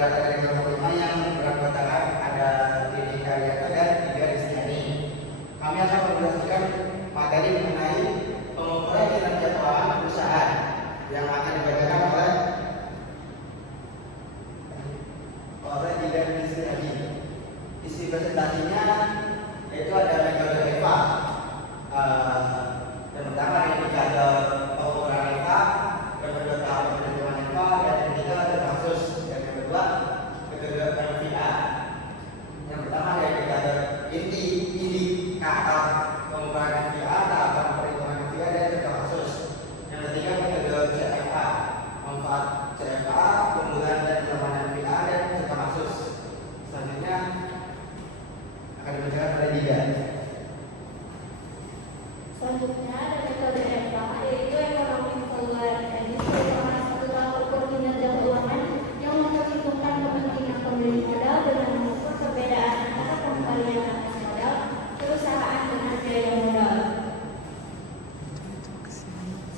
kategori kelompok 5 yang beranggotakan ada Dini Karyata dan 3 Destiani. Kami akan mempresentasikan materi mengenai pengukuran kinerja keuangan perusahaan yang akan dibacakan oleh 3 Destiani. Isi presentasinya yaitu ada metode EVA. Yang pertama ada indikator pengukuran EVA, yang kedua tahap penentuan EVA, dan yang ketiga ada kasus, dan yang kedua metode LVA. Yang pertama ada indikator indikator pengukuran LVA, tahapan perhitungan LVA, dan contoh kasus. Yang ketiga metode CFA, manfaat CFA, penggunaan dan kelemahan LVA, dan contoh kasus. Selanjutnya akan dibacakan oleh Dida. Selanjutnya ada metode EVA, yaitu ekonomi valuation. Ini merupakan satu tolak ukur kinerja keuangan yang memperhitungkan kepentingan pemilik modal dengan mengukur perbedaan antara pembalian atas modal perusahaan dengan biaya modal.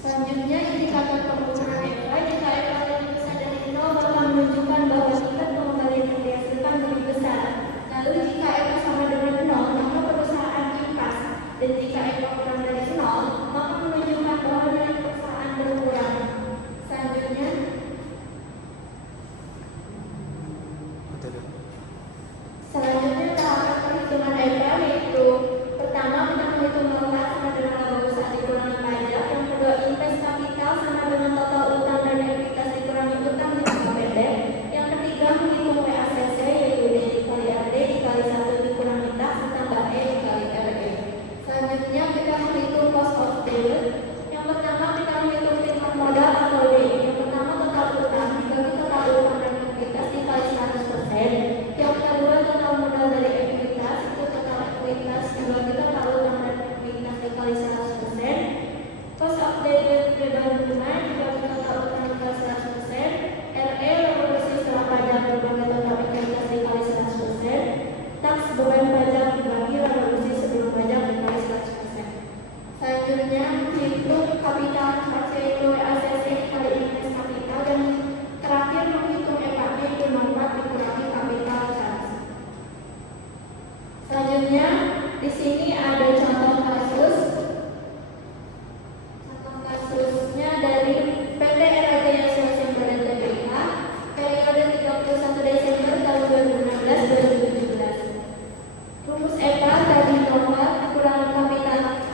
Selanjutnya indikator pengukuran EVA. Jika EVA lebih besar dari 0 bakal menunjukkan bahwa tingkat pengembalian yang dihasilkan lebih besar. Lalu jika EVA sama dengan 0, maka perusahaan impas. Dan jika EVA kurang dari 0, maka menunjukkan bahwa nilai perusahaan berkurang. Selanjutnya tahapan perhitungan EVA, yaitu pertama kita menghitung manfaat sama dengan laba usaha dikurangi pajak. Yang kedua invest kapital sama dengan total utang dan ekuitas dikurangi utang di jangka pendek. Yang ketiga menghitung WACC, yaitu D dikali RD dikali 1 dikurangi tax ditambah E dikali RE. Selanjutnya kita menghitung cost of debt. Yang pertama kita menghitung tingkat modal atau D. Yang pertama total utang dibagi total utang dan ekuitas dikali 100%. Yang kedua total modal dari ekuitas itu total ekuitas dibagi total utang dan ekuitas dikali 100%. Cost of debt beban bunga dibagi total utang dikali 100%. RE revolusi setelah pajak dibagi total ekuitas dikali 100%. Tax beban pajak dibagi revolusi sebelum pajak dikali 100%. Selanjutnya menghitung kapital charge, yaitu WACC dikali invest kapital, dan terakhir menghitung EVA, yaitu manfaat dikurangi kapital charge. Selanjutnya di sini ada contoh kasus. Contoh kasusnya dari PT RAG Yasua Cember dan TBK periode 31 Desember tahun 2016-2017. Rumus EVA tadi nomor dikurangi kapital.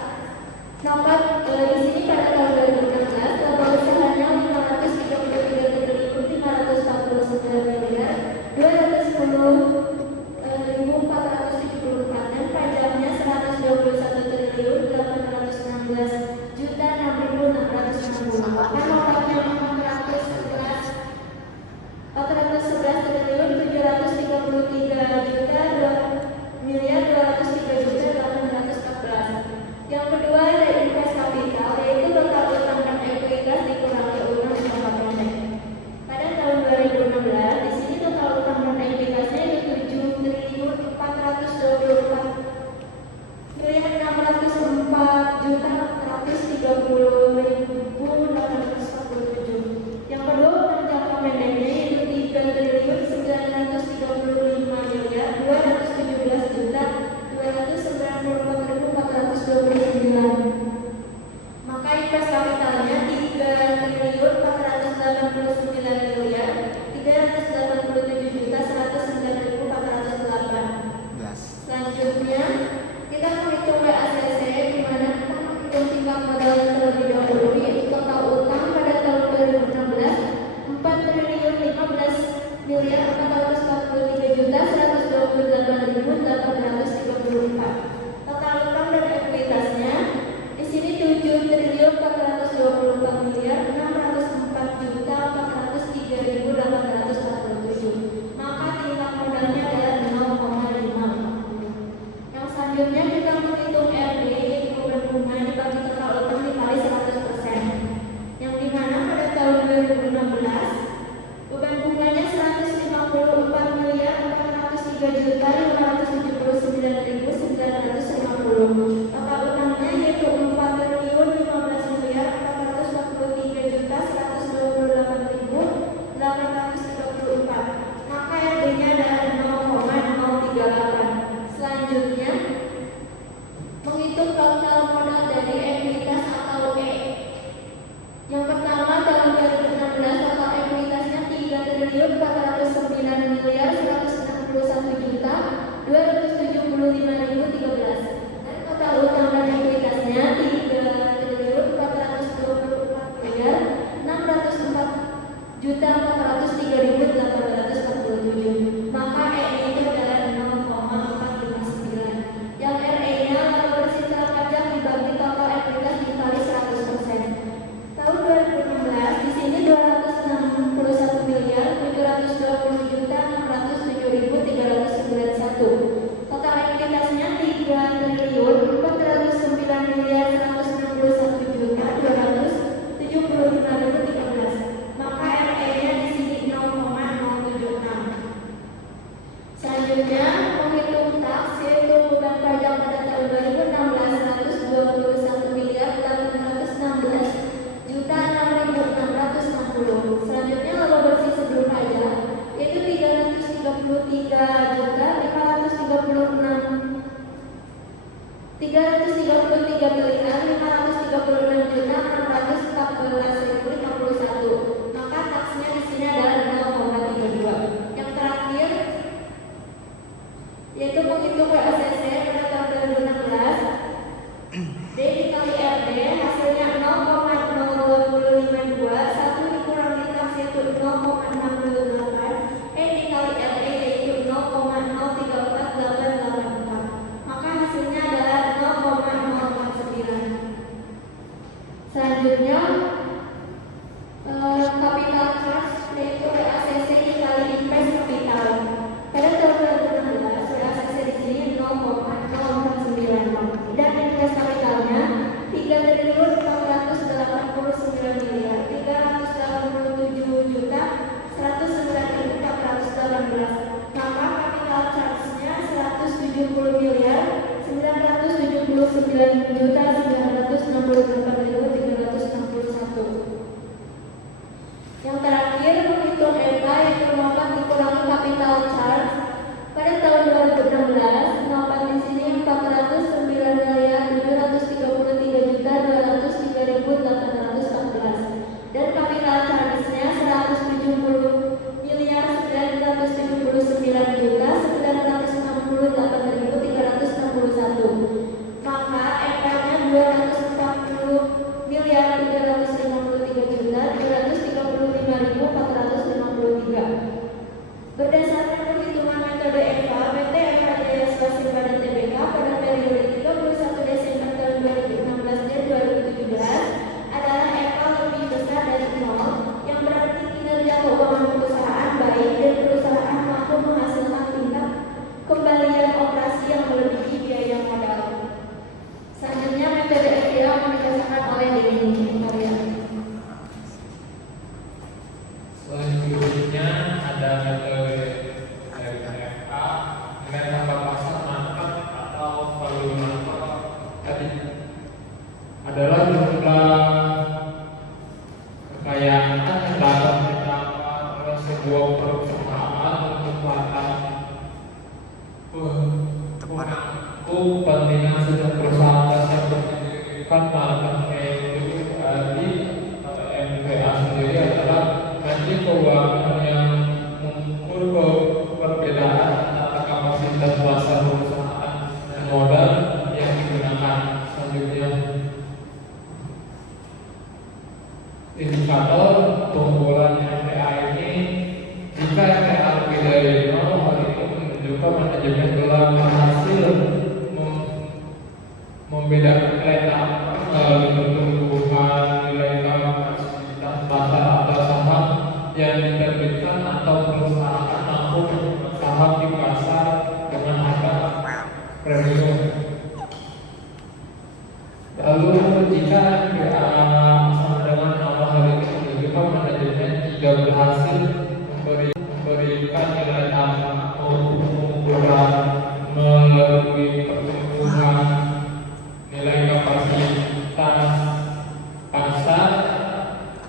Nomor di sini pada tahun 2016 laba usahanya 533.549 miliar 210.474 dan pajaknya 121.816.660. Maka nomornya 411.233.203.814. Yang kedua ada invest kapital, yaitu total utang dan ekuitas dikurangi utang jangka pendek. Pada tahun 2016 di sini total utang dan ekuitasnya itu 7.434.430.847. Yang kedua utang jangka pendeknya itu 3.917.294.429. Maka invest kapitalnya 3.489.387.109.408. Selanjutnya kita menghitung WACC, di mana kita menghitung tingkat modal terlebih dahulu, yaitu total utang pada tahun 2016 4.443.128.834. Total utang dan ekuitasnya di sini 7.424.604.403.847. Maka tingkat modalnya adalah 0,5. Yang selanjutnya kita menghitung RD, yaitu beban bunga dibagi total utang dikali 100%. Yang dimana pada tahun 2016 beban bunganya 154 Selanjutnya, menghitung tax yaitu beban pajak pada tahun 2016 121 miliar 816 juta 6.660. Selanjutnya laba bersih sebelum pajak yaitu 333 juta 333 miliar 536 juta 614.051. Maka taksnya di sini adalah 0,32. Yang terakhir yaitu menghitung WACC pada tahun 2016. D dikali RD hasilnya 0,0252, 1 dikurangi taks yaitu 0,628, E dikali RE yaitu 0,034884. Maka hasilnya adalah 0,049. Selanjutnya capital charge yaitu WACC dikali invest capital. Pada tahun 2016 WACC di sini 0,049 dan invest capitalnya 3.489 miliar 387 juta 109.418. Maka capital charge-nya 170 miliar 979 juta 968.361. Yang terakhir menghitung EPA yaitu nopat dikurangi capital charge. Pada tahun 2016 nopat di sini 409 miliar 733 juta 203.814 dan capital charge-nya 170 miliar 979 juta 968.361. Maka EPA-nya 240 miliar 353 juta 235.453. Berdasarkan perhitungan metode EVA, PT EVA Jaya Swastika dan TBK pada periode 31 Desember tahun 2016 dan 2017 adalah EVA lebih besar dari 0, yang berarti kinerja keuangan perusahaan baik dan perusahaan mampu menghasilkan tingkat kembalian operasi yang melebihi biaya modal. Selanjutnya metode EVA yang didasarkan oleh Denny Karya. Selanjutnya ada metode FA, nilai tambah pasar market atau volume market. Tadi adalah jumlah kekayaan yang dapat didapat oleh sebuah perusahaan untuk kepentingan sebuah perusahaan tersebut. Kan marketnya itu di MPA sendiri adalah nanti keuangan yang mengukur perbedaan antara kapasitas pasar perusahaan dan modal yang digunakan. Selanjutnya indikator keunggulan MPA ini, jika MPA lebih dari 0, hal itu menunjukkan manajemen telah berhasil membedakan nilai tambah melalui pertumbuhan nilai kapasitas pasar atau saham yang diterbitkan atau perusahaan mampu saham di pasar dengan harga premium. Lalu jika MPA sama dengan hal ini menunjukkan manajemen tidak berhasil memberikan nilai tambah atau keunggulan melalui pertumbuhan nilai kapasitas pasar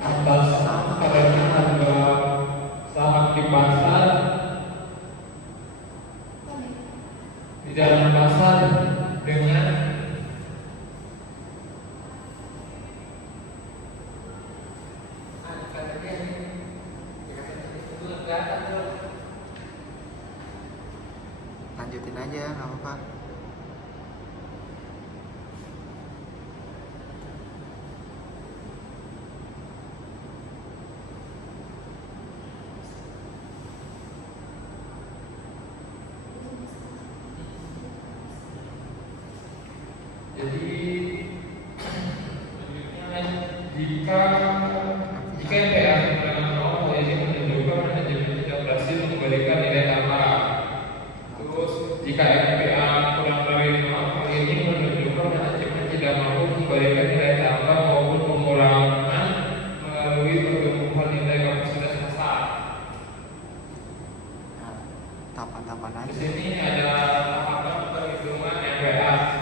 atas karena harga saham di pasar di dalam pasar dengan Lanjutin aja, nggak apa-apa. jadi jika MPA dengan 0, ini menunjukkan manajemen tidak berhasil memberikan nilai tambah. Terus jika MPA kurang dari 0, hal ini menunjukkan manajemen tidak mampu memberikan nilai tambah maupun pengurangan melalui pertumbuhan nilai kapasitas pasar. tahapan-tahapan Di aja. sini ada tahapan perhitungan NPA.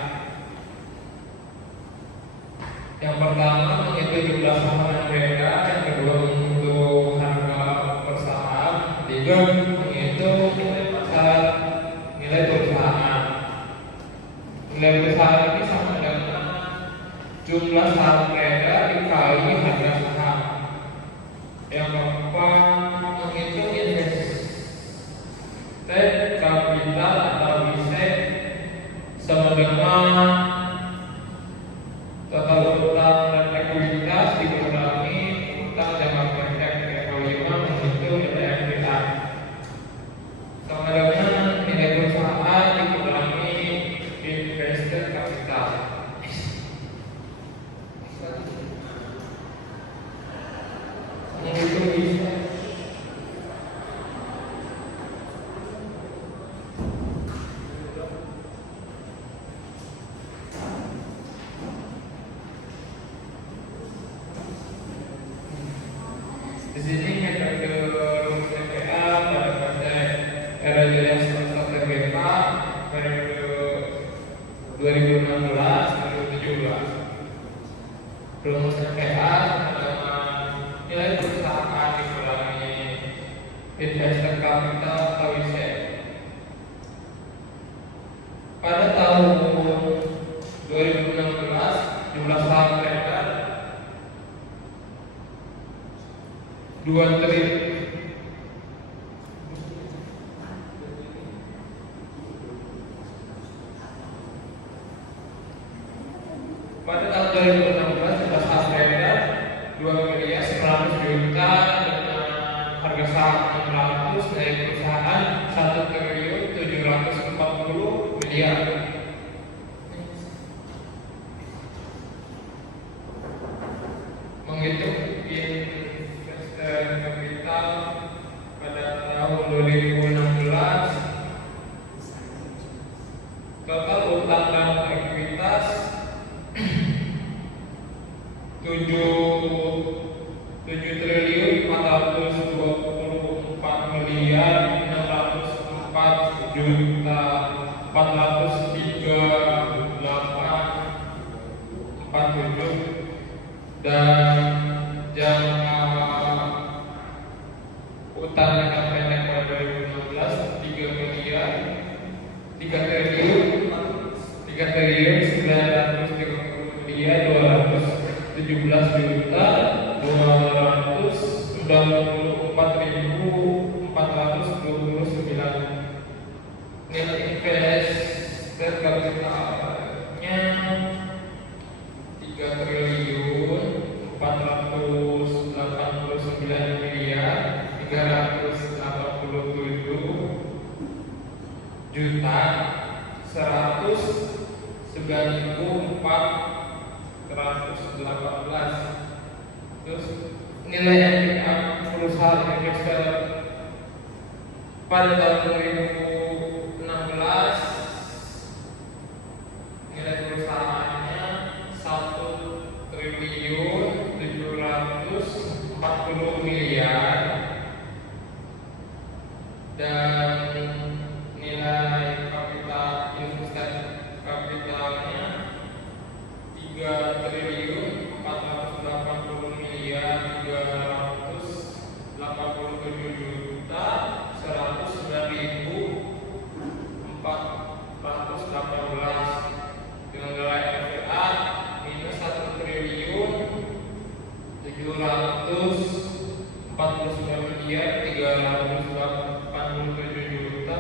Yang pertama menghitung jumlah saham mereka, yang kedua menghitung harga per saham, ketiga menghitung nilai perusahaan. Nilai perusahaan ini sama dengan jumlah saham mereka dikali harga saham. Yang keempat menghitung invested capital atau ISEC sama dengan total utang dan ekuitas dikurangi utang jangka pendek. Yang kelima menghitung nilai NPA sama dengan nilai perusahaan dikurangi invested capital. Menghitung ISEC di sini metode rumus NPA pada konteks era jaya semester TBK periode 2016-2017. Rumus NPA dengan nilai perusahaan dikurangi invested capital atau ISEC. Pada tahun 2016 jumlah saham beredar 2 triliun. Pada tahun 2016 jumlah saham beredar 2.900.000.000 dengan harga saham 600, nilai perusahaan 1.740 miliar. Menghitung invested capital pada tahun 2016, total utang dan ekuitas 7.404.403.847 dan jangka utang jangka pendek pada 2016 3 triliun 934.294.429. Nilai invested capitalnya 3.049.109.418. Terus nilai NPA perusahaan investor pada tahun 2016 nilai perusahaannya 1.740 miliar dan nilai kapital invested kapitalnya 3.480 miliar 387.109.418 dengan nilai NPA minus 1.749 miliar 387.109.418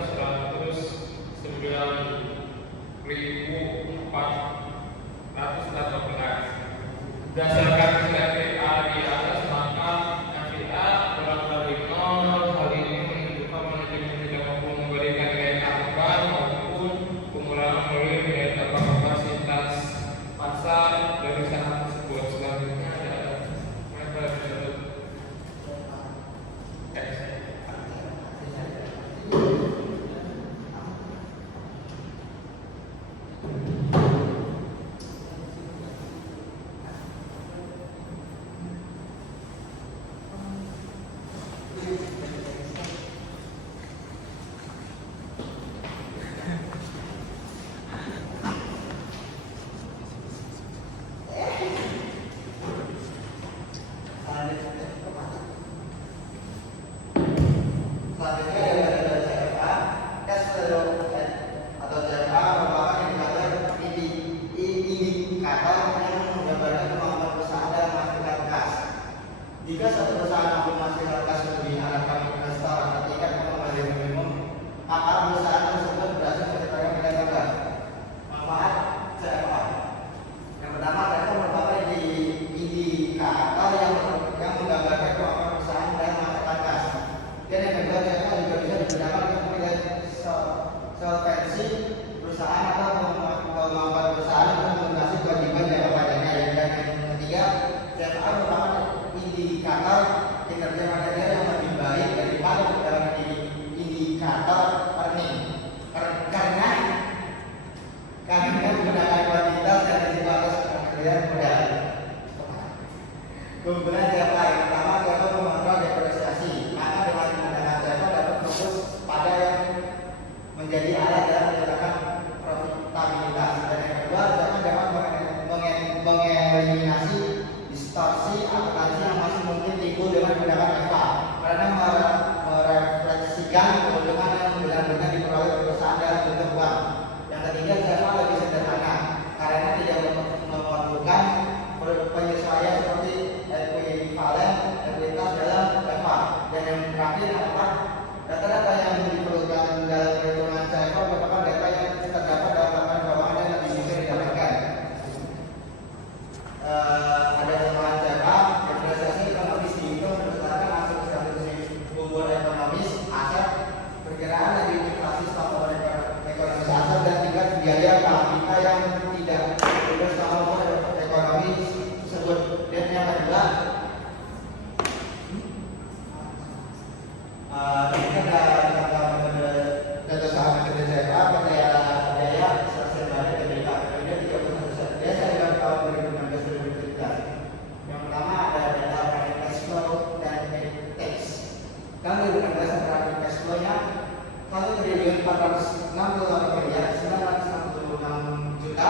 468 miliar 966 juta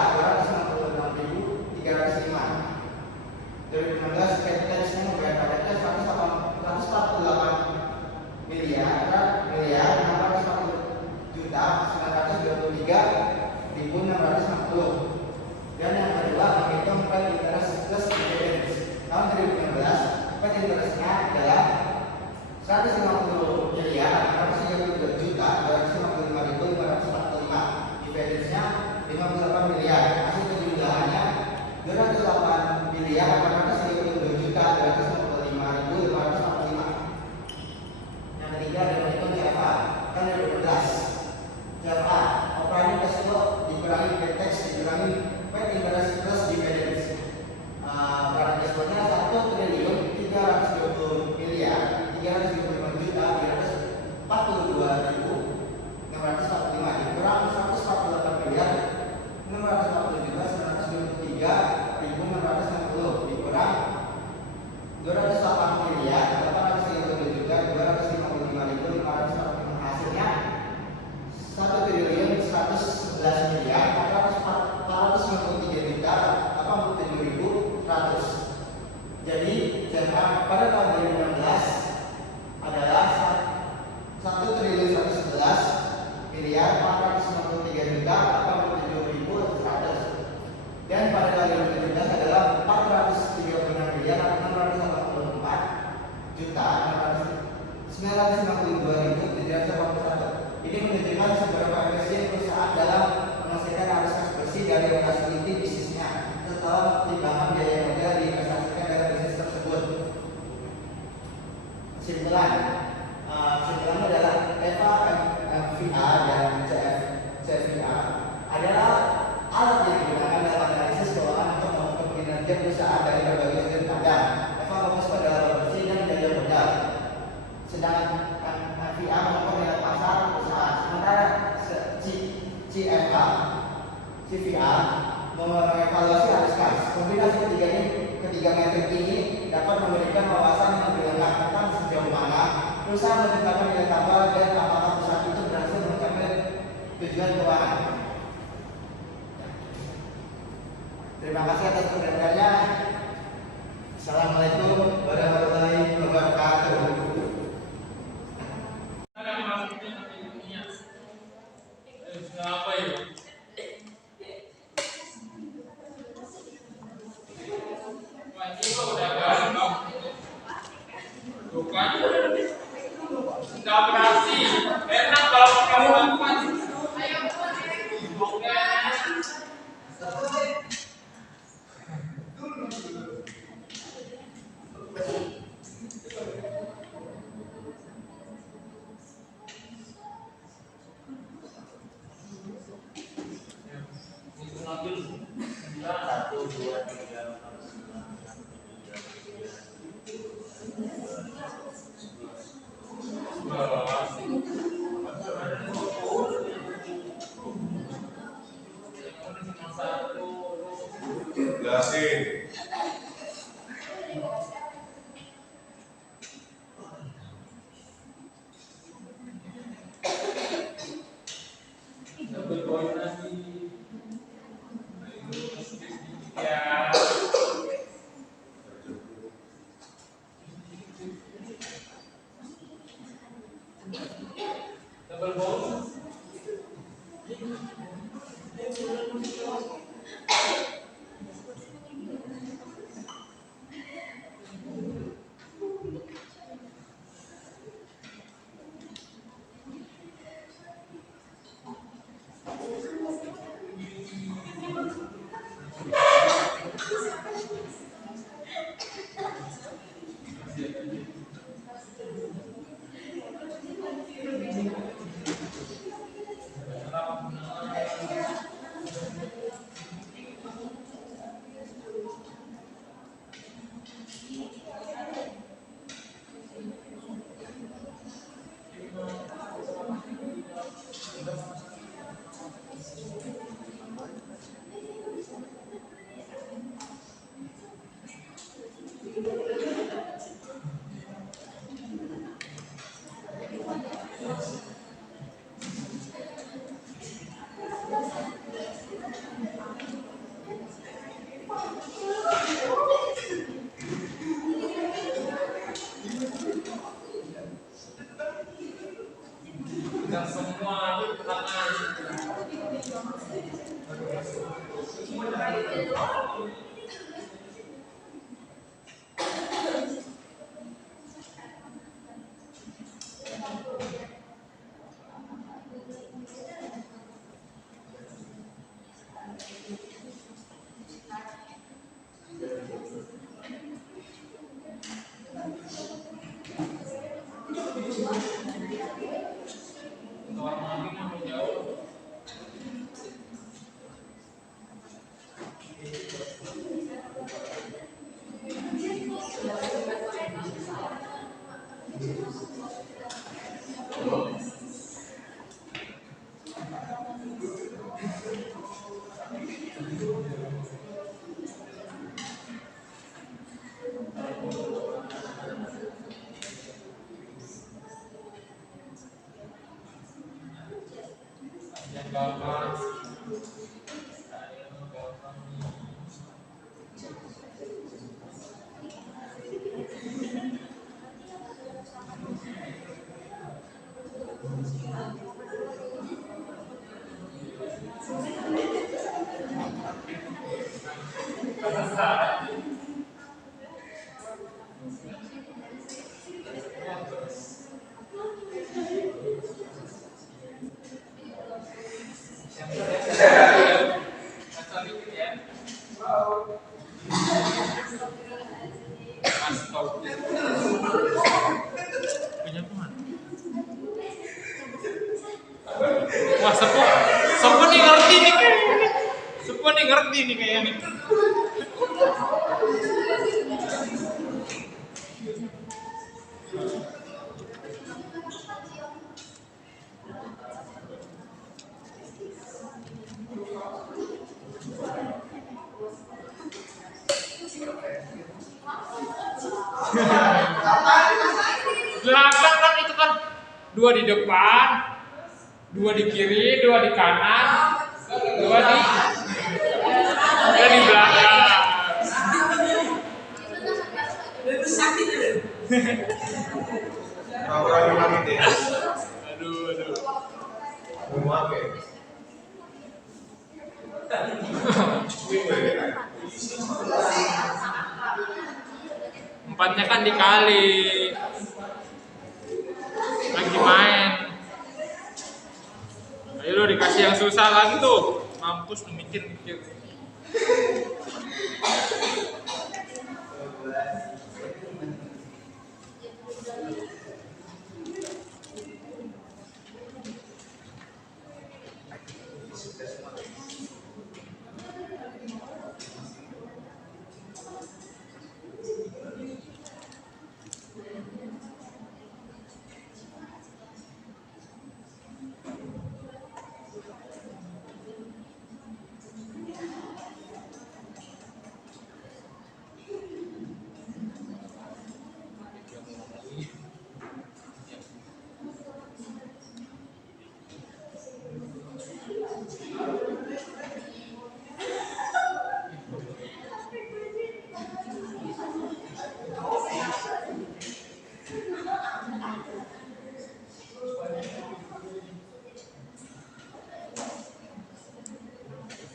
266.305. 2016 capex-nya membayar pajak 148 miliar 640 juta 923.660. Dan yang kedua menghitung paid interest plus dividends. Tahun 2016 paid interestnya adalah 150 miliar 632 juta 255.545. Dividensnya 58 miliar. Hasil penjumlahannya 208 miliar 832 juta 255.545. Yang ketiga ada menghitung CFA. Kan 2016 CFA operating cash flow dikurangi capex dikurangi paid interest plus dividends. Operating cash flow-nya 1 triliun 320 miliar 325 juta 242.645 dikurang 148 miliar 640 juta 923.660 dikurang 208 miliar 832 juta 255.545. Hasilnya 1 triliun 111 miliar 493 juta 87.100. Jadi CFA pada tahun 2016 adalah 1 triliun 111 miliar 493 juta 87.100. Dan pada tahun 2017 adalah 436 miliar 684 juta 952.781. Ini menunjukkan seberapa efisien perusahaan dalam menghasilkan arus kas bersih dari operasional bisnisnya setelah pertimbangan biaya modal diinvestasikan dalam bisnis tersebut. Kesimpulannya adalah EVA, MVA, dan CFVA adalah alat yang digunakan dalam analisis keuangan untuk mengukur kinerja perusahaan dari berbagai sudut pandang. EVA fokus pada laba bersih dan biaya modal, sedangkan MVA mengukur nilai pasar perusahaan. Sementara CVA mengevaluasi arus kas. Kombinasi ketiga metrik ini dapat memberikan wawasan yang lebih lengkap tentang sejauh mana perusahaan menciptakan nilai tambah dan apakah perusahaan itu berhasil mencapai tujuan keuangan. Terima kasih atas perhatiannya. Assalamualaikum warahmatullahi wabarakatuh. Apa ya? Ini udah gampang. Tuh kan? Sudah berhasil. Enak kalau kamu lakukan. Oke. Jelasin. Udah semua di tangan. Kamar mandi mau jauh. Yang gampang. Wah, sepuh nih ngerti nih kayaknya. Sepuh nih ngerti nih kayaknya. Delapan kan itu kan, dua di depan, dua di kiri, dua di kanan, dua di belakang. Kurang lagi deh. Aduh. Maaf ya. Empatnya kan dikali. Lagi main. Ayo lo dikasih yang susah lagi tuh. Mampus lu mikir.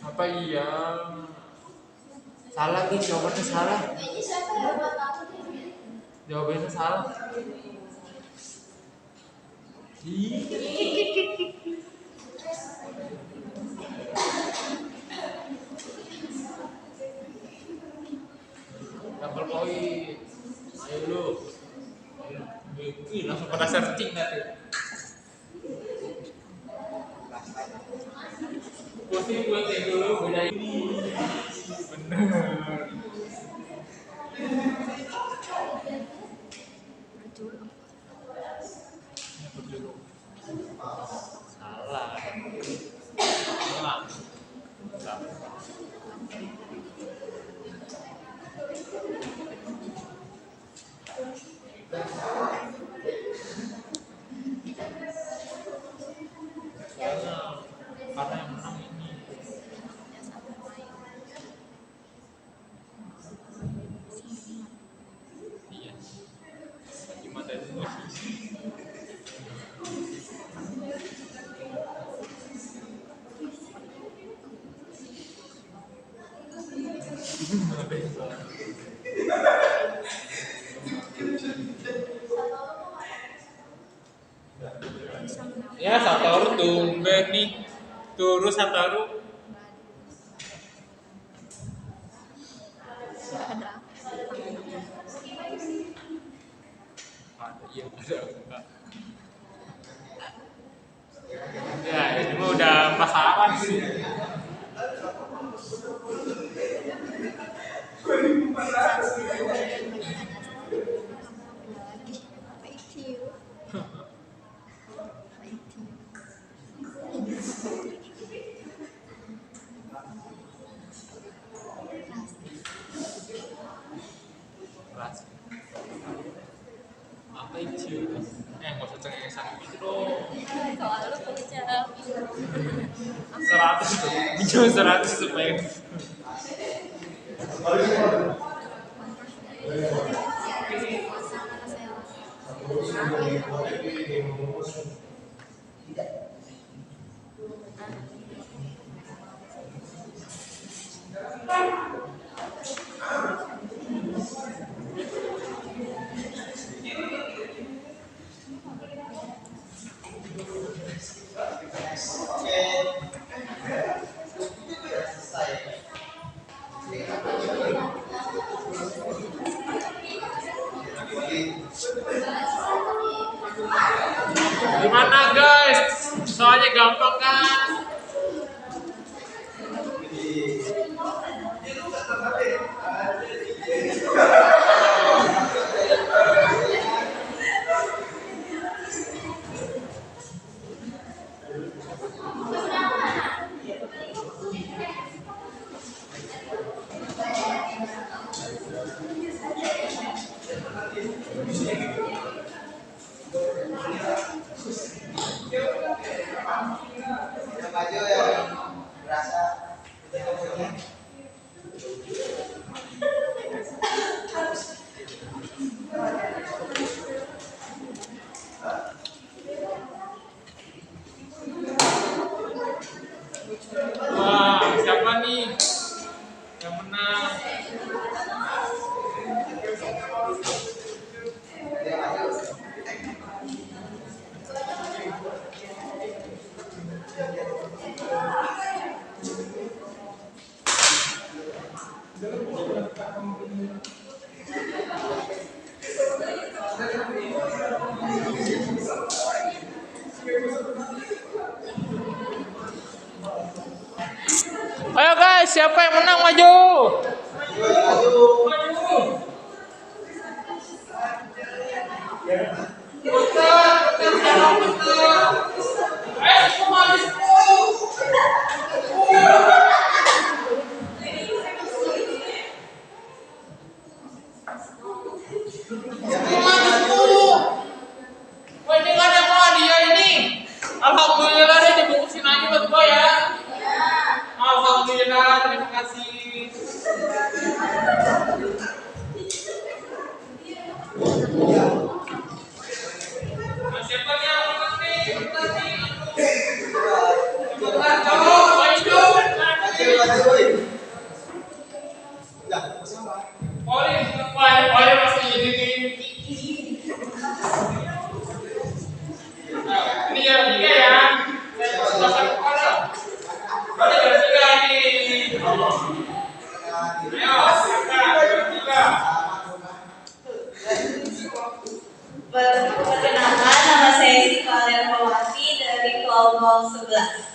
Apa iya? Salah nih, jawabannya salah. Jawabannya salah. Double poin. Ayo lu. Ih, langsung pada searching nanti. Pusing gue cek dulu, bedain. Bener. Salah. Karena yang menang ini. Iya. Gimana itu? Ya, Satoru tumben nih. Terus Satoru. Iya, ada enggak. Ya, ini mah udah pasaran sih. Apa itu? Nggak usah cengengesan gitu dong. Soalnya lu pengejar. 100 tuh. Minjem 100 supaya gimana guys? Soalnya gampang kan? Yang maju yang berasa punya. Wah, siapa nih yang menang? Ayo guys, siapa yang menang maju? Alhamdulillah deh dibungkusin aja buat gue ya. Alhamdulillah, terima kasih. Nah, siapa nih yang menang nih? Bentar, jawab, maju. Oleh masih jadi ini ya, tiga ya. Saya sebutkan kepala. Ada yang tiga nih. Ayo, siapa? Tiga. Perkenalkan, nama saya Sika Lermawati dari kelompok 11.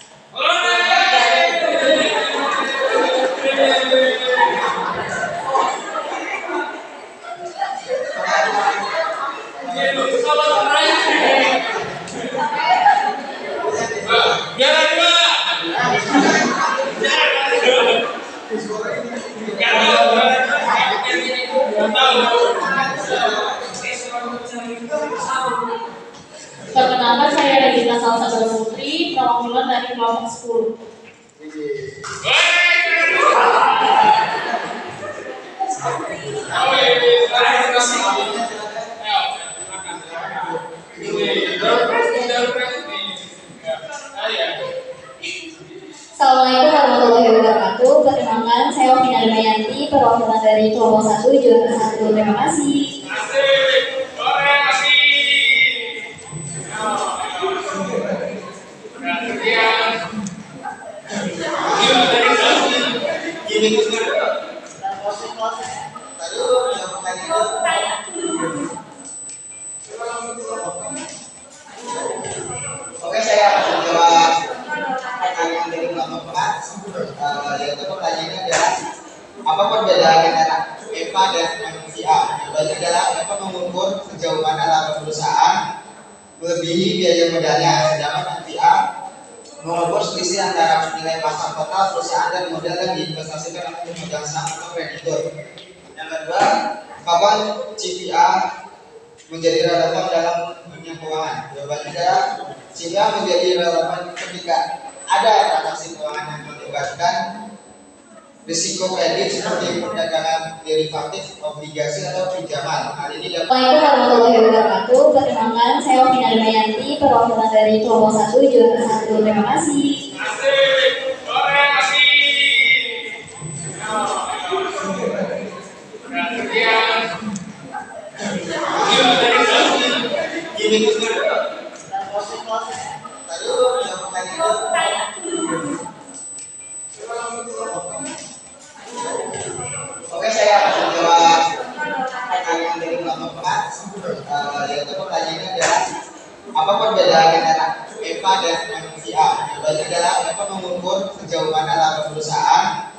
Perkenalkan, saya Regina Salsabila Putri, perwakilan dari kelompok 10. Assalamualaikum warahmatullahi wabarakatuh. Perkenalkan, Perkenalkan, saya Ovina Damayanti, perwakilan dari kelompok 1 juara 1. Terima kasih. Asik, boleh kasih. Sekian. Gini dulu. Tadi yang pertanyaan Oke, saya akan menjawab pertanyaan dari kelompok 4. Yaitu pertanyaannya adalah apa perbedaan antara EVA dan MVA? Jawabannya adalah EVA mengukur sejauh mana laba perusahaan melebihi biaya modalnya, sedangkan MVA mengukur selisih antara nilai pasar total perusahaan dan modal yang diinvestasikan oleh pemegang saham atau kreditur. Yang kedua, kapan CVA menjadi relevan dalam dunia keuangan? Jawabannya adalah CVA menjadi relevan ketika ada transaksi keuangan yang melibatkan risiko kredit seperti perdagangan derivatif, obligasi atau pinjaman. Hal ini dapat. Assalamualaikum warahmatullahi wabarakatuh. Perkenalkan, saya Ovina Damayanti, perwakilan dari kelompok 1 juara 1. Terima kasih. Asik, boleh kasih. Sekian. Gini dulu. Tadi yang pertanyaan Oke, saya akan menjawab pertanyaan dari kelompok 4. Yaitu pertanyaannya adalah apa perbedaan antara EVA dan MVA? Jawabannya adalah EVA mengukur sejauh mana laba perusahaan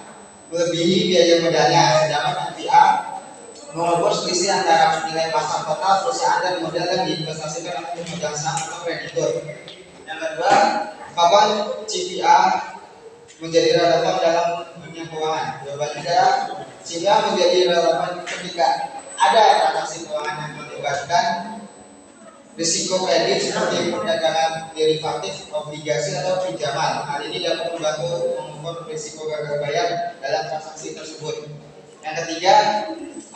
melebihi biaya modalnya, sedangkan MVA mengukur selisih antara nilai pasar total perusahaan dan modal yang diinvestasikan oleh pemegang saham atau kreditur. Yang kedua, kapan CVA menjadi relevan dalam dunia keuangan? Jawabannya adalah CVA menjadi relevan ketika ada transaksi keuangan yang melibatkan risiko kredit seperti perdagangan derivatif, obligasi atau pinjaman. Hal ini dapat membantu mengukur risiko gagal bayar dalam transaksi tersebut. Yang ketiga,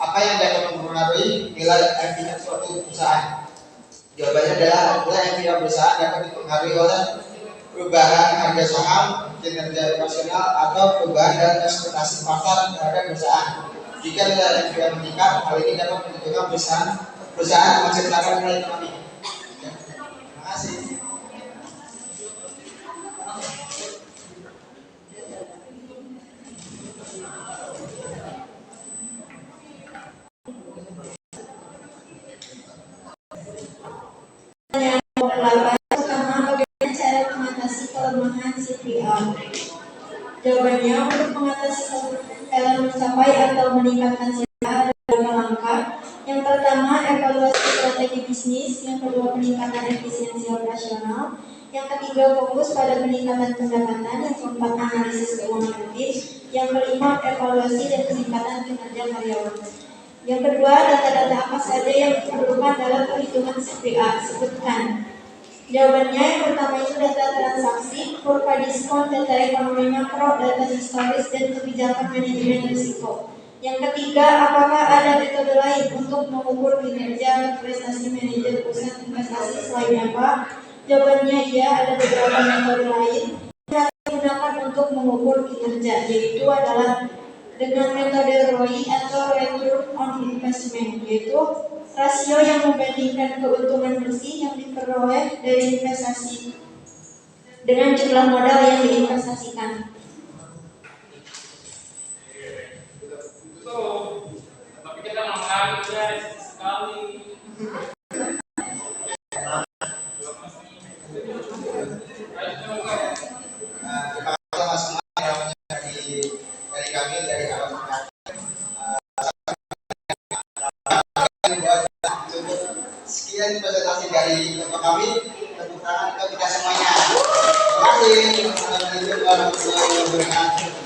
apa yang dapat mempengaruhi nilai NPV suatu perusahaan? Jawabannya adalah nilai NPV perusahaan dapat dipengaruhi oleh perubahan harga saham, kinerja operasional, atau perubahan dan ekspektasi pasar terhadap perusahaan. Jika nilai NPV meningkat, hal ini dapat menentukan perusahaan menciptakan nilai ekonomi. Terima kasih. Pertama, bagaimana cara mengatasi kelemahan CVA? Jawabannya, untuk mengatasi dalam mencapai atau meningkatkan CVA ada beberapa langkah. Yang pertama, evaluasi strategi bisnis. Yang kedua, peningkatan efisiensi operasional. Yang ketiga, fokus pada peningkatan pendapatan. Yang keempat, analisis keuangan rutin. Yang kelima, evaluasi dan peningkatan kinerja karyawan. Yang kedua, data-data apa saja yang diperlukan dalam perhitungan CVA? Sebutkan. Jawabannya, yang pertama itu data transaksi, kurva diskon, data ekonomi makro, data historis, dan kebijakan manajemen risiko. Yang ketiga, apakah ada metode lain untuk mengukur kinerja prestasi manajer pusat investasi selain apa? Jawabannya iya, ada beberapa metode lain yang digunakan untuk mengukur kinerja, yaitu adalah dengan metode ROI atau Return on Investment, yaitu rasio yang membandingkan keuntungan bersih yang diperoleh dari investasi dengan jumlah modal yang diinvestasikan. Tapi kita makan guys sekali. Terima kasih mas semua dari kami dari awal. Sekian presentasi dari kelompok kami. Tepuk tangan untuk kita semuanya. Terima kasih. Assalamualaikum warahmatullahi wabarakatuh.